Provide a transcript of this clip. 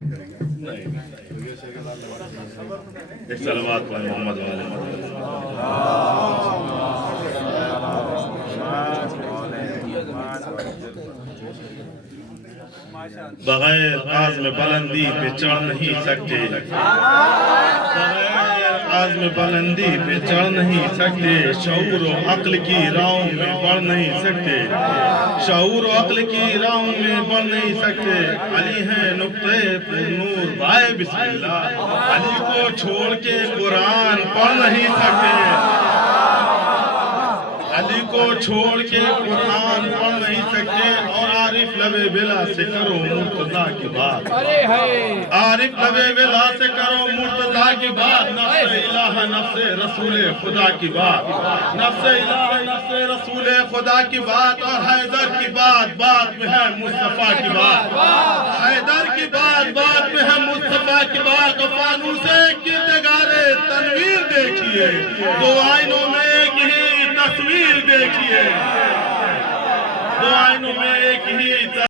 ایک صلوات پڑھیں محمد والے بغیر عزم بلندی پہ چڑھ نہیں سکتے، بغیر عزم بلندی پہ چڑھ نہیں سکتے، شعور و عقل کی راہوں میں بڑھ نہیں سکتے، شعور و عقل کی راہوں میں بڑھ نہیں سکتے۔ علی ہے نقطۂ پر نور بائے بسم اللہ، علی کو چھوڑ کے قرآن پڑھ نہیں سکتے، علی کو چھوڑ کے قرآن پڑھ نہیں سکتے۔ اور عارف لب بلا سے کرو مرتضیٰ کی بات، عارف لب بلا سے کرو مرتضیٰ کی بات، نفس الہ نفس رسول خدا کی بات، نفس الہ نفس رسول خدا کی بات۔ اور حیدر کی بات بات میں ہے مصطفیٰ کی بات، حیدر کی بات بات میں ہے مصطفیٰ کی بات۔ اور فانوس کردگار تنویر دیکھیے، دو آئینوں میں ایک ہی تصویر دیکھیے، دو آئینوں میں ایک ہی